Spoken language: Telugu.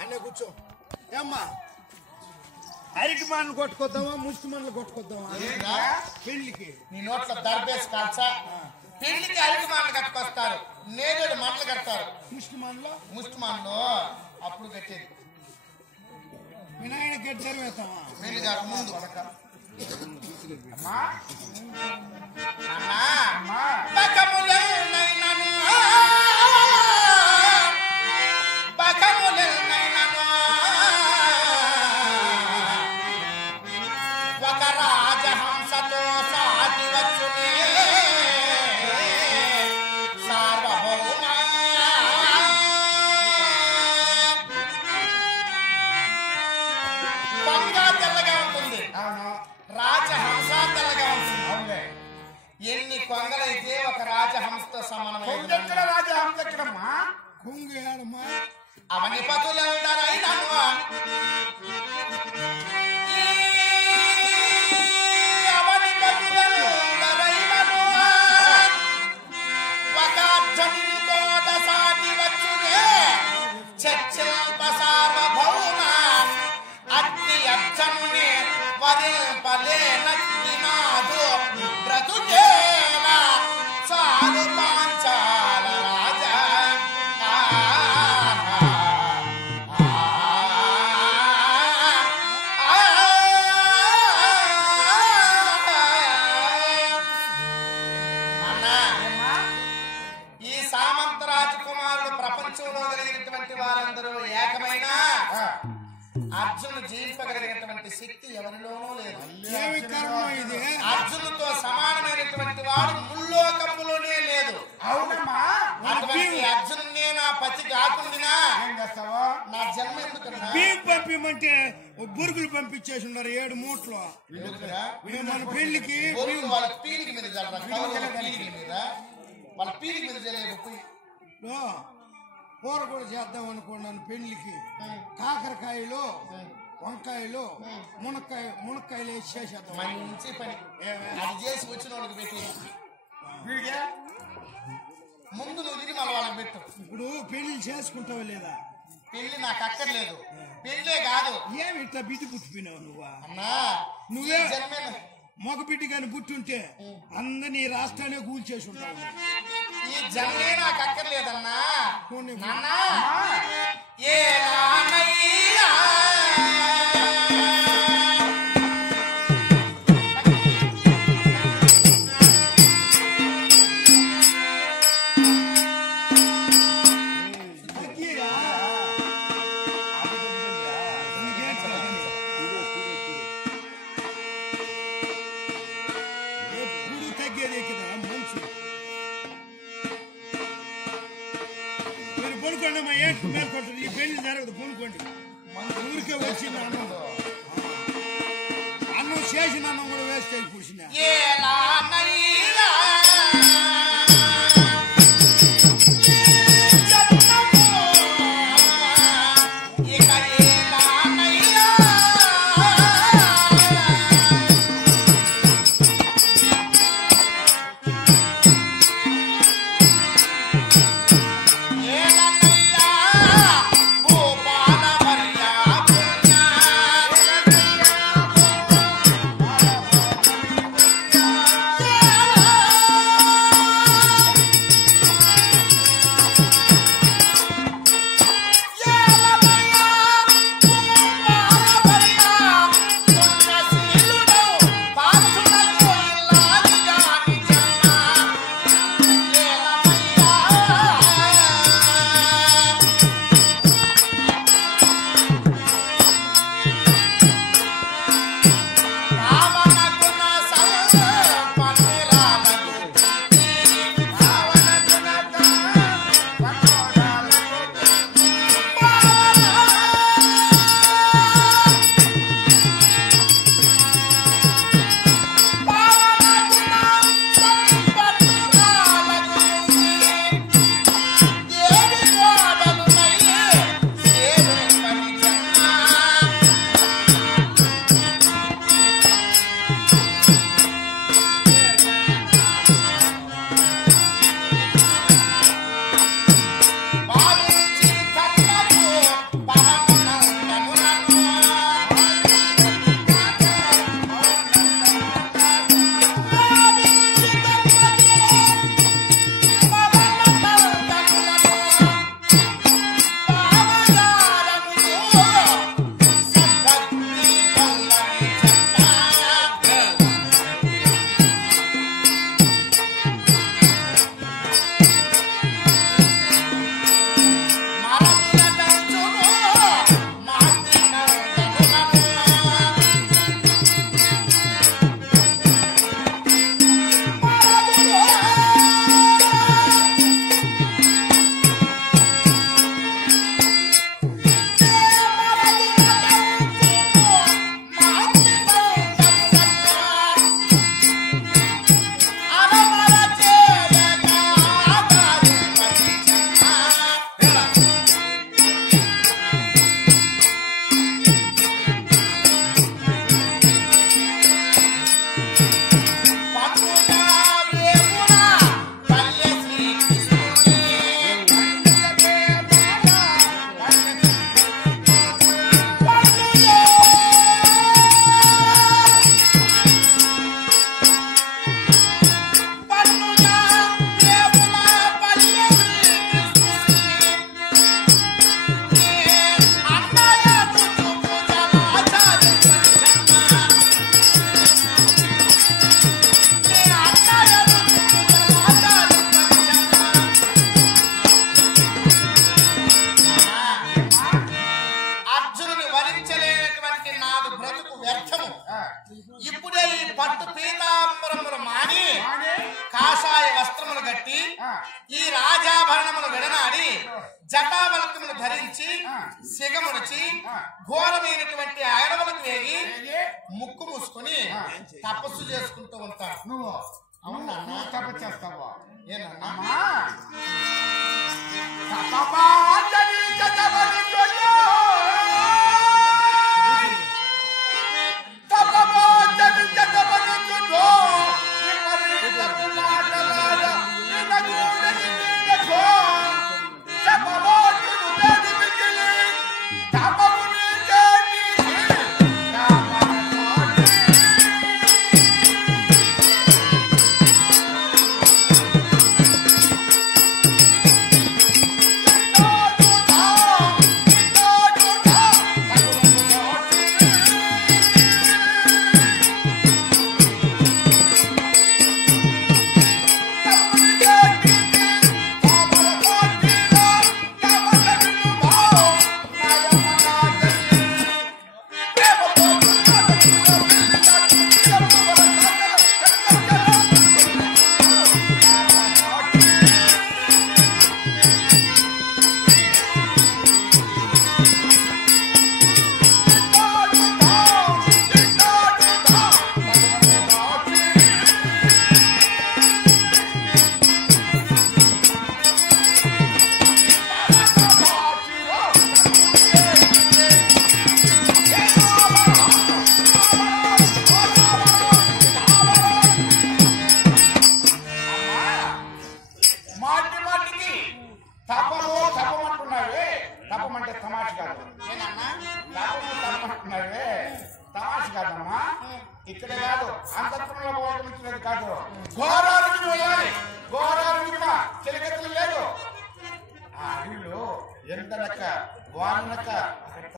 అన్నీ కూర్చో ఏమ్మా అరటి మండలు కొట్టుకొద్దామా ముష్టి మండలు కొట్టుకొద్దామా పెళ్లికి నీ నోట్లో దర్బేసి కాల్చా పెళ్లికి అరటి మండలు కట్టుకొస్తారు నేరేడు మండలు కడతారు ముష్టి మండలు అప్పుడు కట్టేది వినాయక గట్టి జరవేస్తామా పెళ్లి కాక ముందు ఒక రాజహంసతో సాటి వచ్చునే సార్వభౌమ కొంగ తెల్లగా ఉంటుంది రాజహంస తెల్లగా ఉంటుంది ఎన్ని కొంగలైతే ఒక రాజహంసతో సమానమైన రాజహంస ఎక్కడమ్మా కొంగు ఏడమ్మా అవని పతులెందరైనను అవని పతులెందరైనను ఒక జనితో దసాటి వచ్చునే చచ్చల్ప సార్వభౌమ అట్టి అచ్చమునే వరింపలే నక్కినాడు బ్రతుకేలా చాలు పాంచాల రాజా ఈ సామంత రాజకుమారుడు ప్రపంచంలో కలిగినటువంటి వారందరూ ఏకమైన అర్జును జయింపగలిగినటువంటి శక్తి ఎవరిలోనూ లేదు. అర్జునుతో సమానమైనటువంటి వాడు ముల్లోకములోనే లేదు. అవునమ్మా అటువంటి అర్జునునే నా పతి కాకుండా నా జన్మ ఎందుకన్నా పంపిమంటే బురుగులు పంపించేసి ఉన్నారు 7 మూట్లు మన పెళ్లికి వాళ్ళ పీలికి మీద వాళ్ళ పీలికి మీద జరగదు కూర కూడా చేద్దాం అనుకున్నాను పెళ్లికి కాకరకాయలు వంకాయలు మునక్కాయలు వేసి చేసేద్దాం మంచి పని అది చేసి వచ్చిన వాళ్ళకి పెట్టి ముందు నువ్వు తిని మళ్ళీ వాళ్ళకి పెట్టు. ఇప్పుడు పెళ్లి చేసుకుంటావా లేదా? పెళ్లి నాకు అక్కర్లేదు, పెళ్లే కాదు. ఏమి ఇట్లా బిడ్డ పుట్టిపోయినావు నువ్వా? అన్నా నువ్వే మగ బిడ్డ కానీ పుట్టుంటే అందరినీ రాష్ట్రాన్ని కూల్చేసి ఉంటావు. ఈ జన్మే నాకు అక్కర్లేదన్నా. ఈ పెళ్లి జరగదు కొనుక్కోండి. ఊరికే వచ్చింది అన్నం చేసిన అన్నం కూడా వేస్ట్ అయిపోయింది. Yeah. ఇప్పుడే ఈ పట్టు పీతాంబరములు మాని కాషాయ వస్త్రములు కట్టి ఈ రాజాభరణములు విడనాడి జటావలకములు ధరించి సిగముడిచి ఘోరమైనటువంటి అడవులకు వేగి ముక్కు మూసుకొని తపస్సు చేసుకుంటూ ఉంటారు. నువ్వు అవునా తపస్సు చేస్తావా? ఏనన్నా ఇక్కడ కాదు అంతఃపురంలో పోవడం కాదు, ఘోరాలు వెళ్ళాలి. ఘోరాలు చిలకలు లేదు. ఆ అడవిలో ఎండనక వాననక